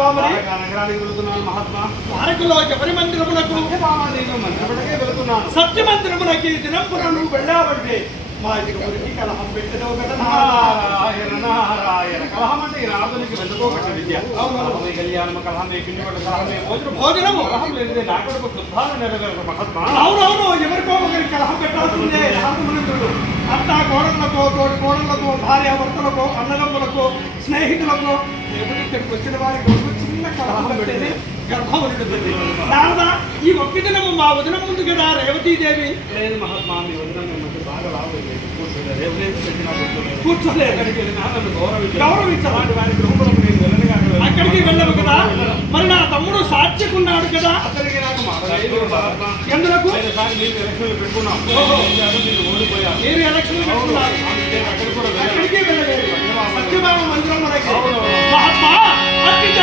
బామని నగరానికి వెళుతున్నాను మహాత్మా. ద్వారకలో ఎవరి మందిరములకు మందిరపడకే వెళుతున్నాను. సత్య మందిరములకి దినంపుర నువ్వు వెళ్ళావంటే మా ఊరికి కలహం పెట్టినవు కదా. నారాయణ నారాయణ. కలహం అంటే ఈ రాజునికి వెళ్తుకోబట్టిన విద్య. కలహమే కళ్యాణము, కలహమే పిండి వంట, కలహమే భోజనము. కలహం లేనిదే నా కొడుకు శుద్ధాలు నెరవేరు మహాత్మా. అవునవును, ఎవరికో ఒకరికి కలహం పెట్టాల్సిందే. రాజమునుడు అత్త కోడళ్లకో, తోటి కోడళ్లకో, భార్యాభర్తలకో, అన్నదమ్ములకో, స్నేహితులకో, దేవుడి ఇక్కడికి వచ్చిన వారికి ఒక చిన్న కలహం పెట్టేది గర్భం ఉంటుంది. నారద, ఈ ఒక్క దినము మా వదినం ముందు కదా రేవతీదేవి. లేదు మహాత్మా, మీ వదిన మిమ్మల్ని బాగా రాబోయే కూర్చోలేదు. రేపు పెట్టినా కూర్చోలేదు. అక్కడికి వెళ్ళినా నన్ను గౌరవించాలి. గౌరవించాలి. అలాంటి వారి గృహములకు నేను వెళ్ళను కాదు. అక్కడికి వెళ్ళవు కదా. మరి నా తమ్ముడు సాక్షికున్నాడు కదా. అతనికి నాకు మాట లేదు మహాత్మా. ఎందుకు ఒకసారి మీరు ఎలక్షన్లు పెట్టుకున్నాం. మీరు ఓడిపోయారు. మీరు ఎలక్షన్ పెట్టుకున్నారు. అక్కడికి కూడా అక్కడికి వెళ్ళలేదు. సత్యభామ మందిరం మనకి అవును. మహాత్మా అత్యంత